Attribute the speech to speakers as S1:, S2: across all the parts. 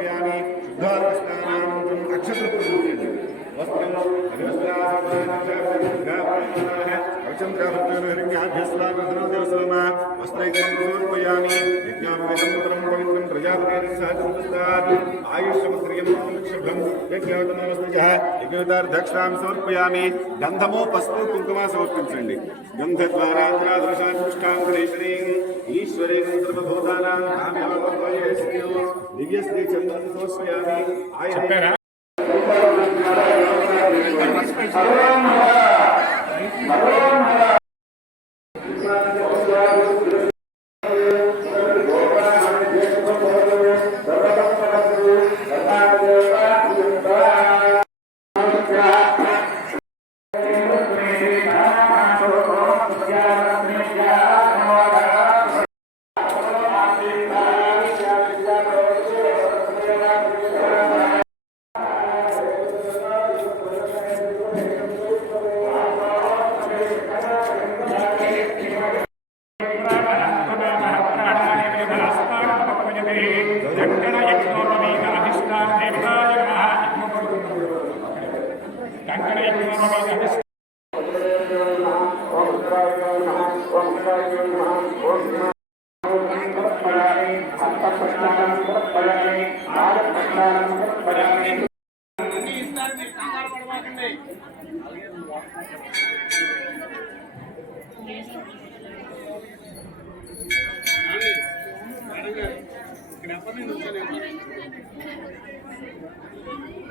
S1: समर्पयामि द्वादशानाम् अक्षतपूर्वेण वस्त्रम् वस्त्रैकमर्पयामि यज्ञापयतन्त्रं पवित्रं प्रजापतिः सह चतुस्तात् आयुष्यमक्रियं शुभं यज्ञावतमनस्मृजः यज्ञतार्थक्षां समर्पयामि गन्धमो पस्तु कुङ्कुमा समर्पिंचंడి गन्धद्वारान्द्रादृशान् पुष्टाङ्गेश्वरीम् ईश्वरे सर्वभूतानां काम्यवत्वये श्रियो ఈశ్వరీ సర్వభూతానాం దివ్య శ్రీ చంద్ర సమర్పయామి ఆయన.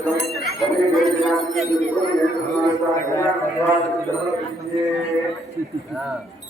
S2: కళ్యాణ మహోత్సవం చక్కగా మానవుడు వస్తువులు చూస్తుంటే మీ కష్టమైనటువంటి వాళ్ళతో కష్టం చేయించుకోండి కష్టం చేసినటువంటి సందర్భంలో మీ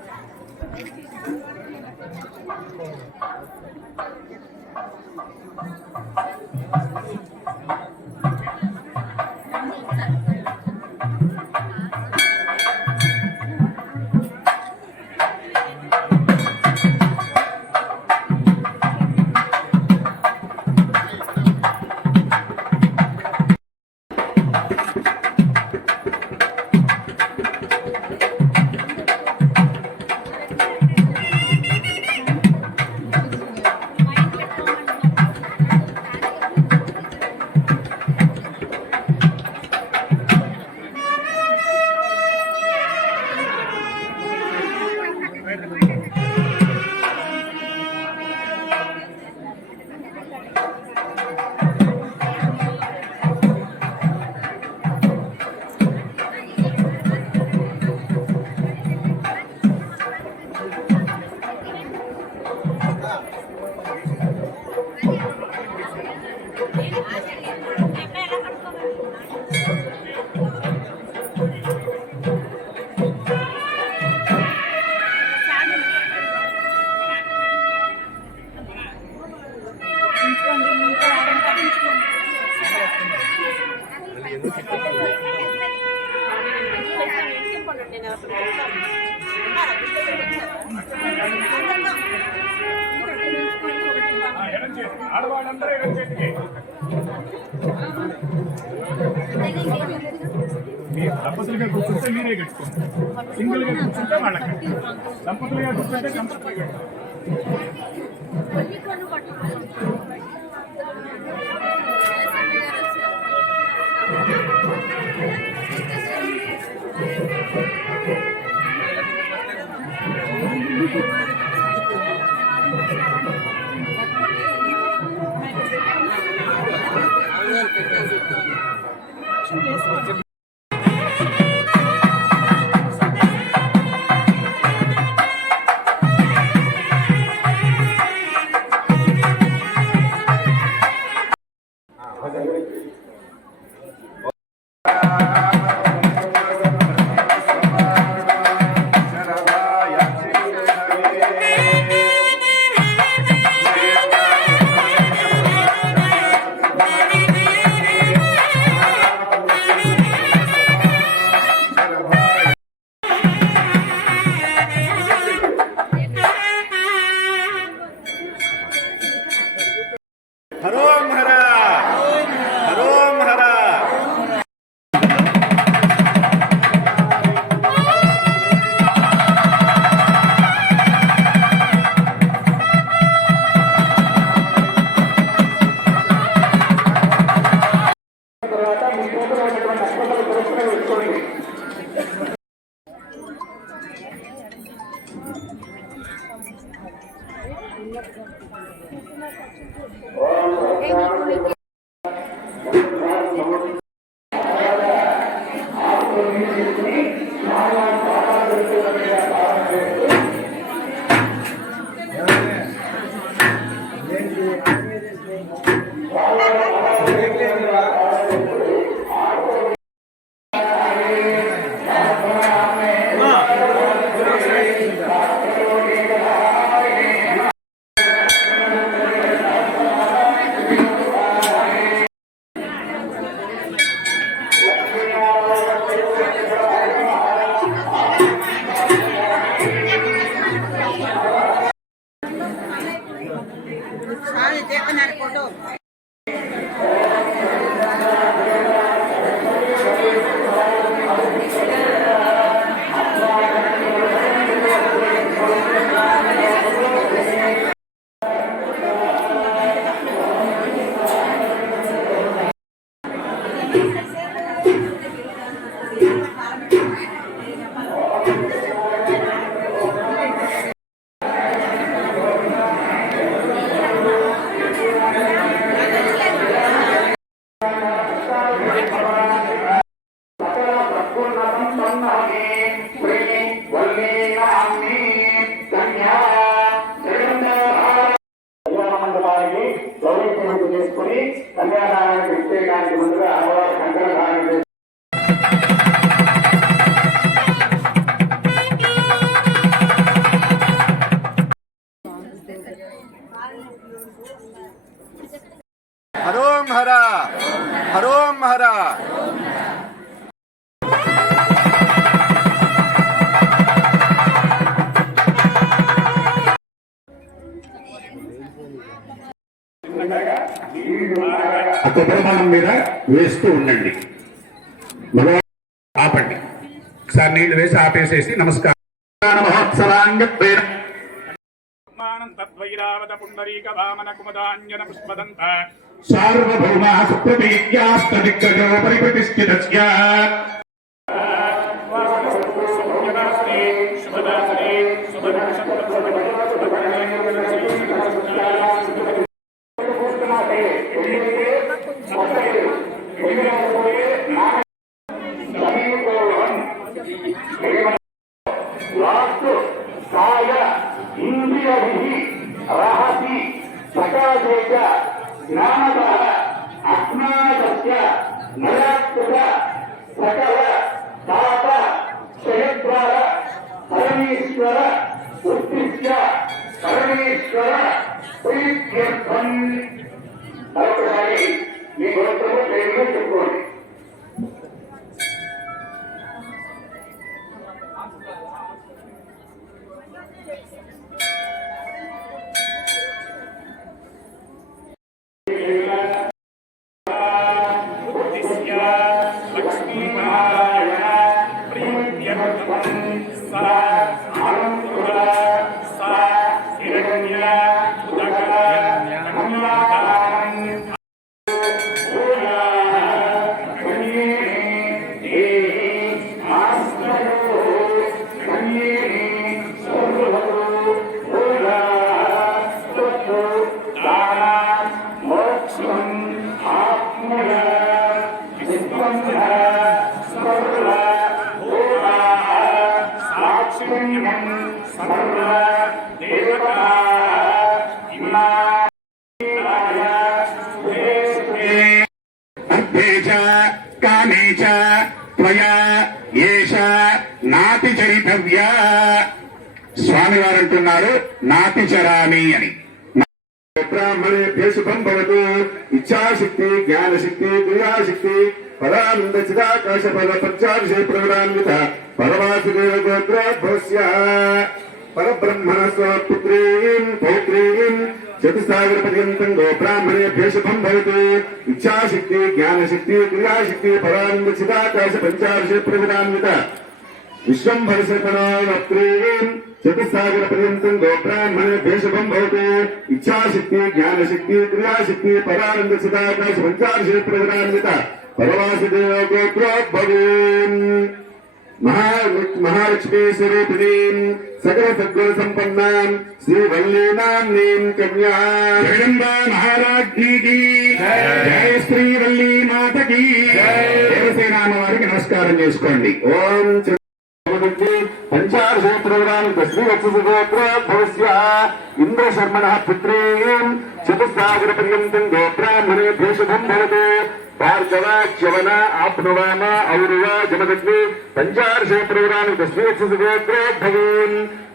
S1: Thank you. చేతికి. మీరు దంపతులుగా కూర్చుంటే మీరే కట్టుకోండి. సింగిల్గా కూర్చుంటే వాళ్ళకి దంపతులుగా కూర్చుంటే దంపతులుగా కట్టుకోండి.
S3: స్వామి చేస్తున్నారు
S2: మండపానికి ప్రవేశం చేసుకుని కళ్యాణానికి ఇచ్చేయడానికి ముందుగా అమ్మవారి కంకణ దానం
S1: కుమదాంజన పుష్పదంత
S4: సార్వభౌమా సుప్రతీత్యాస్తదిగ్గజో పరిప్రతిష్ఠితస్య
S1: శుభదాస్తి నాతి చరితవ్య స్వామివారు అంటున్నారు నాతి చరామి అని.
S5: బ్రాహ్మణేభ్య శుభం భవతు ఇచ్చాశక్తి జ్ఞానశక్తి క్రియాశక్తి పదానంద చిదాకాశ పద పంచాభిషేక ప్రవరాన్విత పరమాసుదేవ గోత్రోద్భవస్య పరబ్రహ్మణ స్వపుత్రీం పౌత్రీం చతుసాగర పర్యంతం గో బ్రాహ్మణేభ్య శుభం భవతు ఇచ్చాశక్తి జ్ఞానశక్తి క్రియాశక్తి పరానంద చిదాకాశ పంచాభిషేక ప్రవరాన్విత విశ్వంభరశతనాత్రీం చతుస్సాగర పర్యంతం గోబ్రాహ్మణే భేషభం భవతు ఇచ్ఛాశక్తి జ్ఞానశక్తి క్రియాశక్తి పరానంద సదాకాశ పంచాశే ప్రజాన్విత పరవాసుదేవ గోత్రోద్భవీం మహా మహాలక్ష్మీ స్వరూపిణీం సకల సద్గుణ సంపన్నాం శ్రీవల్లీనాంనీం కన్యా
S1: జగదంబా మహారాజ్ఞీ జయ శ్రీవల్లి మాతకి దేవసేనామ వారికి నమస్కారం చేసుకోండి।
S5: ఓం దశ్రీవత్సగోత్రోద్భవస్య ఇంద్రశర్మణ పుత్రీం చతుస్సాగర పర్యంతం గోబ్రాహ్మణే భేషభం భవతు భార్గవాచ్యవన ఆప్నువామ ఔరువ జమదగ్ని పంచాశేత్రవరాన్ దశ్రీవత్సగోత్రోద్భవీం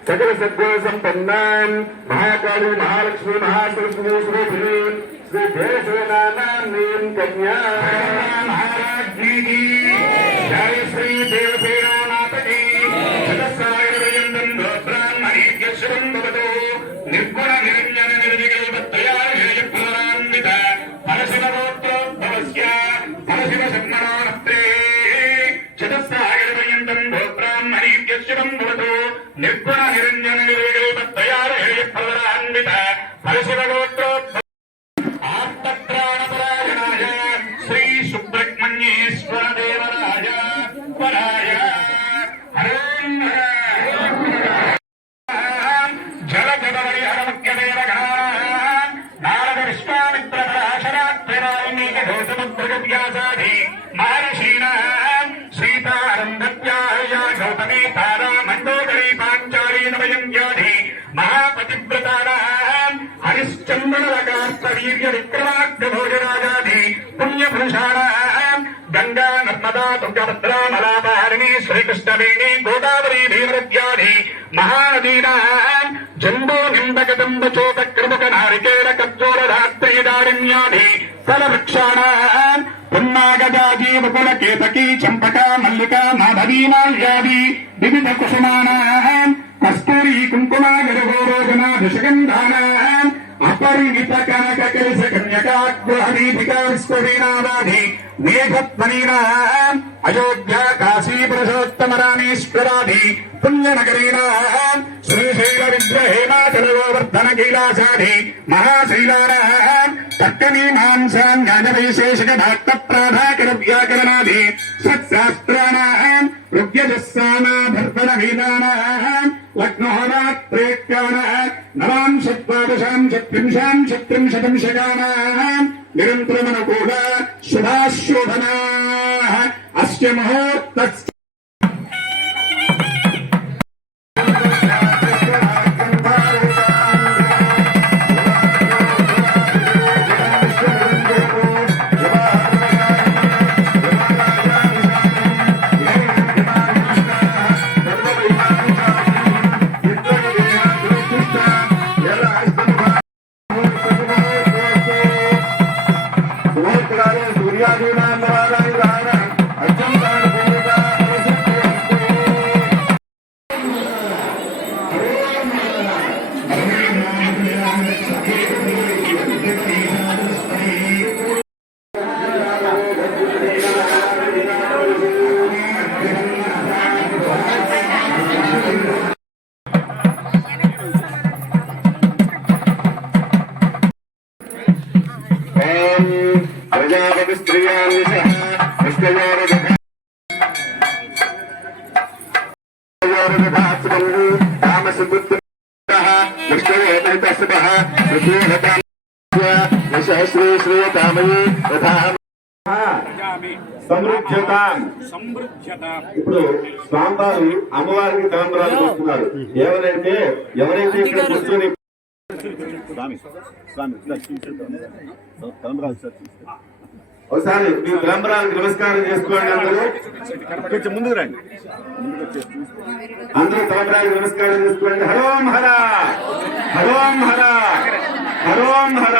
S5: సకల సద్గుణ సంపన్నాం మహాకాళీ మహాలక్ష్మి మహాసరస్వతి స్వరూపిణీం శ్రీ దేవసేనానాం కన్యా
S1: మహారాజ్ఞీ భవతు నిర్గుణ ఫలవృక్షాణాం కేతకీ చంపక మల్లిక మాధవీ మాల్యాది వివిధ కుసుమానాం కస్తూరి కుంకుమాగరగోరోగనాభిషగంధానాం అపరిమిత కనక కలిస కన్యకాగ్రహణీధికాస్తవీనాదాధి మేఘత్వనీనాం అయోధ్య కాశీ పురుషోత్తమ पुण्यनगरीणाम् श्रीशैलविग्रहेणाचलगोवर्धनकीलासाधि
S5: महाशैलानाम् तर्कमीमांसाम् ज्ञानवैशेषिकभाक्तप्राधाकरव्याकरणादि सत्शास्त्राणाम् ऋग्यजस्सानाभर्वणहीनानाम् लग्नहोरात्रेत्यानः नवाम्
S6: षट्द्वादशाम्
S2: సమృద్ధ్యతాం ఇప్పుడు స్వామివారు అమ్మవారికి తాంబరాలు చేస్తున్నారు ఏమనంటే ఎవరైతే ఇక్కడ కూర్చొని స్వామి స్వామి తలంబరాలు సార్ ఒకసారి మీ తలంబరాలకు నమస్కారం చేసుకోండి అందరూ.
S7: కొంచెం ముందుకు రండి.
S2: అందరూ తలంబరాలకు నమస్కారం చేసుకోండి. హరోం హర హరోం హర హరోం హర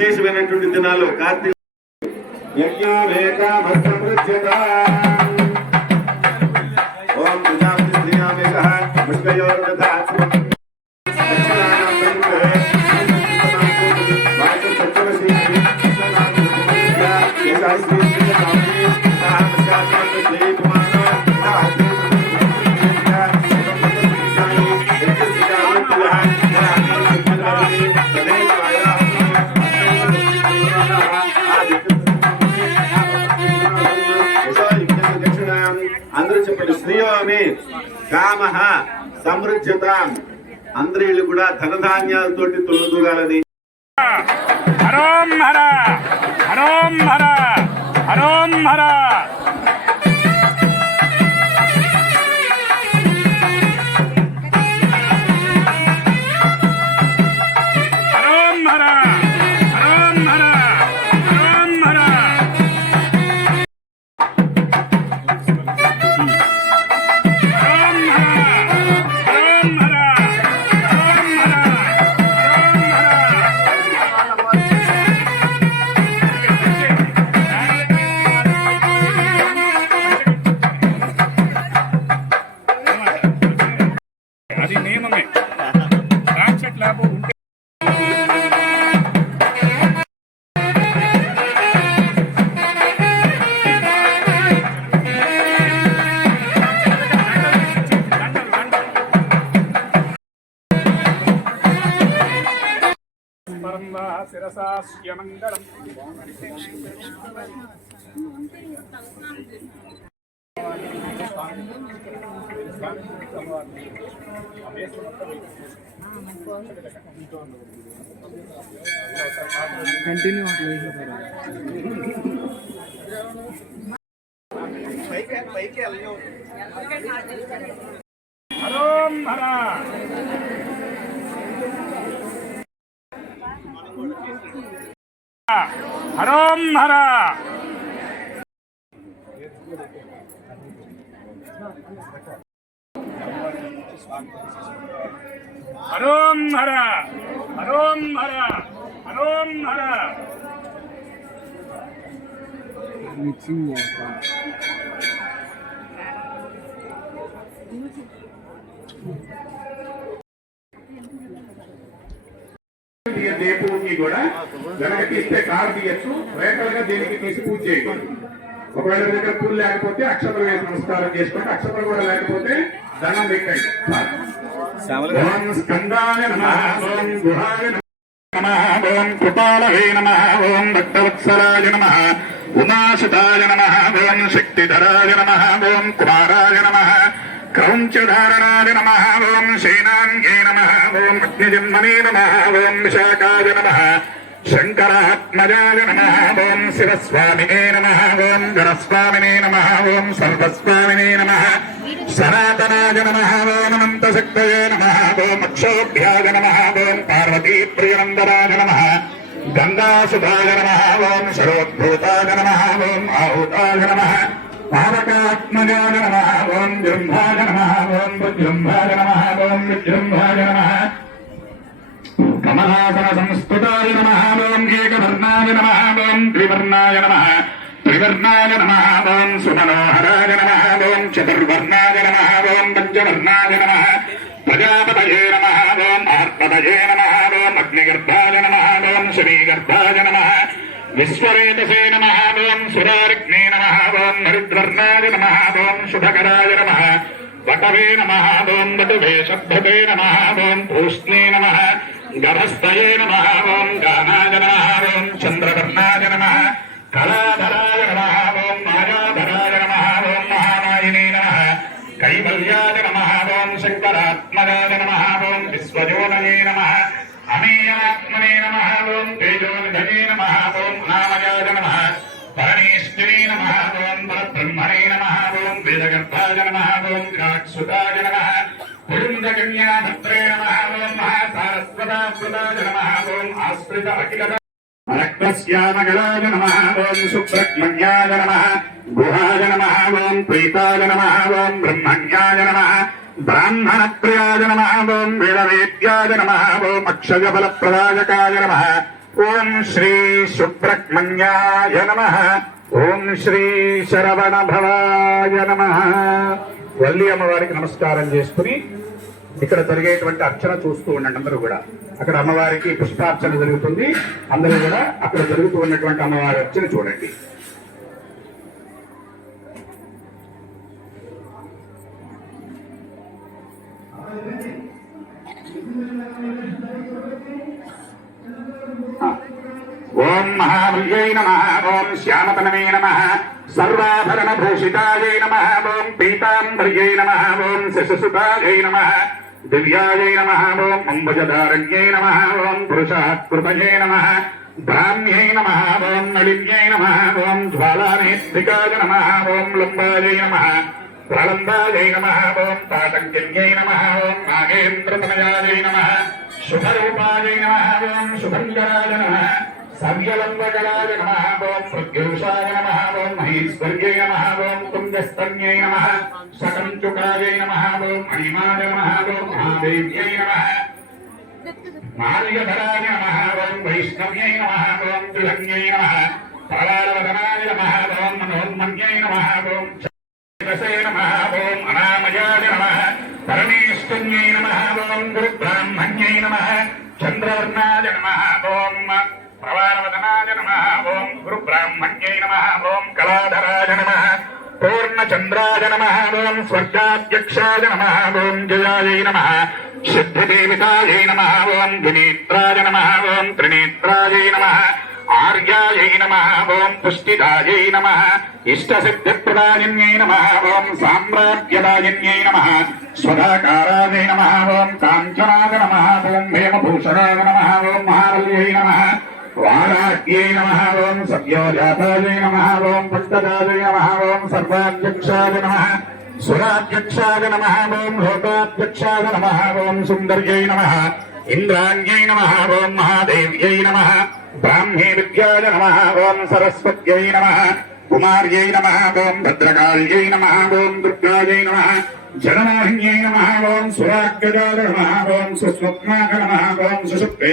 S2: విశేషమైనటువంటి దినాలు కార్తీక కామ సమృద్ధత అందరి ఇళ్ళు కూడా ధనధాన్యాలతోటి తొలదూగాలని
S6: హరోం హర హరోం హర హరోం హర. కంటిన్యూ హలో ハロンハラハロンハラハロンハラハロンハラ你听我吧。嗯
S1: తీయ దీపుకి కూడా వెనక తీస్తే కారు తీయచ్చు రేఖలుగా దీనికి తీసి పూజ చేయకూడదు. ఒకవేళ దగ్గర పూలు లేకపోతే అక్షతలు వేసి నమస్కారం చేసుకోండి అక్షతలు కూడా లేకపోతే దండం పెట్టండి. ఓం స్కందాయ నమః ఓం గుహాయ నమః ఓం కృపాలవే నమః ఓం భక్తవత్సలాయ నమః ఉమాసుతాయ నమః ఓం శక్తిధరాయ నమః ఓం కుమారాయ నమః క్రౌంచధారణాయ నమ ఓం సేనాంగే నమ ఓం అగ్నిజన్మనే నమ ఓం విశాఖాయ నమ శంకరాత్మజాయ నమ ఓం శివస్వామినే నమ ఓం గణస్వామినే నమ ఓం సర్వస్వామినే నమ సనాతనాయ నమ ఓం అనంతశక్తయే నమః ఓం అక్షోభ్యాయ నమః ఓం పార్వతీ ప్రియందరాయ నమః గంగాసుతాయ నమ ఓం శరోద్భూతాయ నమ ఓం ఆహుతాయ నమ పావకాత్మజాయ నమ ఓం జృంభాయ నమ ఓం విజృంభాయ నమ ఓం విజృంభాయ నమ కమలాసన సంస్కృతాయ నమ ఓం ఏకవర్ణాయ నమ ఓం త్రివర్ణాయ నమ త్రివర్ణాయ నమ ఓం సుమనోహరాయ నమ ఓం చతుర్వర్ణాయ నమ ఓం పంచవర్ణాయ నమ ప్రజాపతయే నమ ఓం ఆత్మతయే నమ ఓం అగ్నిగర్భాయ నమ ఓం శమీగర్భాయ నమ విశ్వరేతసే నమ ఓం సురారిగ్నే నమ ఓం హరిద్వర్ణాయ నమ ఓం శుభకరాయ నమ వటవే నమ ఓం వటువే శబ్దవే నమ ఓం పూష్ణే నమ గభస్తయే నమ ఓం గానాయ నమ ఓం చంద్రవర్ణాయ నమ కళాధరాయ నమ ఓం మాయాధరాయ నమ ఓం మహామాయినే నమ కైవల్యాయ నమ ఓం శంకరాత్మజాయ నమ ఓం విశ్వజోనయే నమ అమేయాత్మనే నమ ఓం తేజోనిధయే నమ ఓం నామయాయ నమ పరణేశ్వరీ నమ ఓం పరబ్రహ్మణే నమ ఓం వేదగర్భాయ నమ ఓం విరాట్సుతాయ నమ పురుందకన్యాభద్రే నమ ఓం మహాసారస్వతాస్వతాయ నమ ఓం ఆశ్రిత అఖిల రక్తశ్యామగళాయ నమ ఓం సుబ్రహ్మణ్యాయ నమ గుహాయ నమ ఓం ప్రీతాయ నమ ఓం బ్రహ్మణ్యాయ నమ బ్రాహ్మణప్రియాయ నమ ఓం వేదవేద్యాయ నమ ఓం నమ ఓం శ్రీ సుబ్రహ్మణ్యాయ నమ ఓం శ్రీ శరవణ భవాయ నమ. వల్లి అమ్మవారికి నమస్కారం చేసుకుని ఇక్కడ జరిగేటువంటి అర్చన చూస్తూ ఉండండి అందరూ కూడా. అక్కడ అమ్మవారికి పుష్పార్చన జరుగుతుంది. అందరూ కూడా అక్కడ జరుగుతూ ఉన్నటువంటి అమ్మవారి అర్చన చూడండి. ఓం మహాభయ్యై నమ. ఓం శ్యామతనమే నమ. సర్వాభరణ భూషితాయ నమ. ఓం పీతాంబర్యై నమ. ఓం శశసుతాయై నమ. దివ్యాయై నమ ఓం అంబుజధారణ్యై నమ ఓం పురుషాత్కృతయే నమ బ్రాహ్మ్యై నమ ఓం నళిన్యై నమ ఓం జ్వాలానేత్రికాయ నమ ఓం లంబాయై నమ ప్రళంబాయై నమ ఓం పాటంకిన్యై నమ ఓం నాగేంద్రతనయాయై నమ శుభరూపాయై నమ ఓం శుభంకరాయ నమ సవ్యలంబకరాయ నమ ఓం ప్రద్యూషాయ నమ ఓం మహేశ్వర్యై నమ ఓం కుంజస్తన్యై నమ సకంచుకాయై నమ ఓం మణిమాయ నమ ఓం మహాదేవ్యై నమ మాల్యధరాయ నమ ఓం వైష్ణవ్యై నమ ఓం త్రిహన్యై నమ ప్రవాళవదనాయ నమ ఓం మనోన్మన్యై నమ ఓం దశే నమ ఓం అనామయాయ నమ పరమేశ్వర్యై నమ ఓం గురుబ్రాహ్మణ్యై నమ చంద్రవర్ణాయ నమ ఓం ప్రవారవదనాయ నమ ఓం గురుబ్రాహ్మణ్యై నమ ఓం కళాధరాయ నమ పూర్ణచంద్రాయ నమ ఓం స్వర్గాధ్యక్షాయ నమ ఓం జయాయ నమ సిద్ధిదేవితాయై నమ ఓం వినేత్రాయ నమ ఓం త్రినేత్రాయ నమ ఆర్యాయై నమ ఓం పుష్టిదాయై నమ ఇష్టసిద్ధిప్రదాయన్యై నమ ఓం సామ్రాజ్యదాయన్యై నమ స్వదాకారాయై నమ ఓం కాంచనాయ నమ ఓం హేమభూషణాయ నమ ఓం మహావల్యై నమ వారాజ్ఞై నమ ఓం సవ్యోజాతాయై నమ ఓం పంకజాయై నమ ఓం సర్వాధ్యక్షాయ నమ సురాధ్యక్షాయ నమ ఓం లోకాధ్యక్షాయ నమ ఓం సుందర్యై నమ ఇంద్రాణ్యై నమ ఓం మహాదేవ్యై నమ బ్రాహ్మీ విద్యాయ నమ ఓం సరస్వత్యై నమ కుమార్యై నమ ఓం భద్రకాళ్యై నమ ఓం దుర్గాయై నమ జనమోహిన్యై నమ ఓం సురాగ్యజాయ నమ ఓం సుస్వప్నాక నమ ఓం సుషుప్తే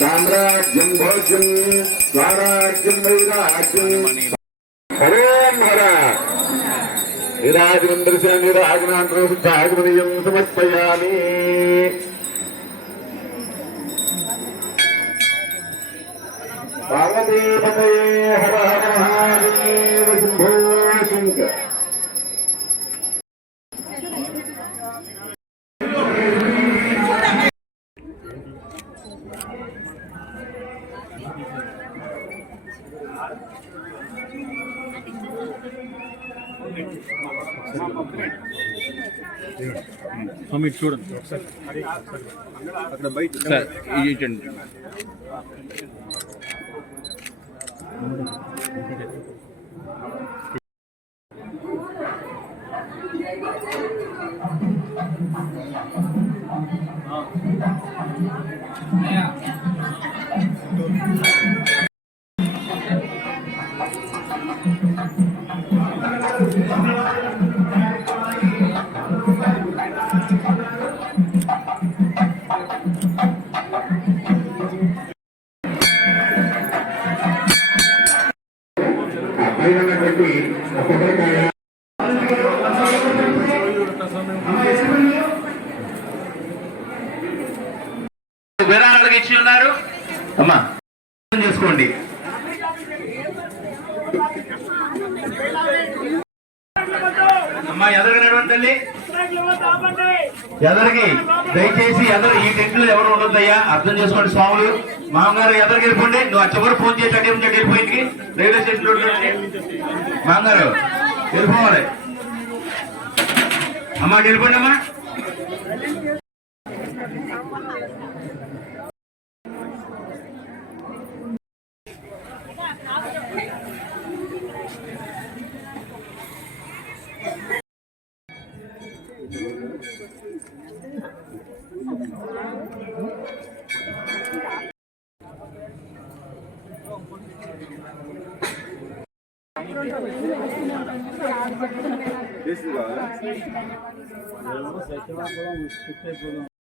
S5: సామ్రాజ్యం భోజ్యం స్వరాజ్యం వైరాజ్యం. హరేం హర నిరాజనందర్శాన్ని రాజనాంతరం సమర్పయామి. పార్వతీపతయే హర హర
S1: पार्वतीपतये हर हर महादेव
S8: शम्भो शङ्कर Yeah. అమ్మా ఎదరగనటువంటి తల్లి. ఎదరికి దయచేసి ఎదరు ఈ టెంట్లో ఎవరు ఉండొద్దయ్యా? అర్థం చేసుకోండి స్వాములు. మామగారు ఎదరికి వెళ్ళిపోండి. నువ్వు చివరి ఫోన్ చేసి అటు నుంచి వెళ్ళిపోయింది రైల్వే స్టేషన్లో మామగారు వెళ్ళిపోవాలి. అమ్మా వెళ్ళిపోండి అమ్మా.
S9: 这太多了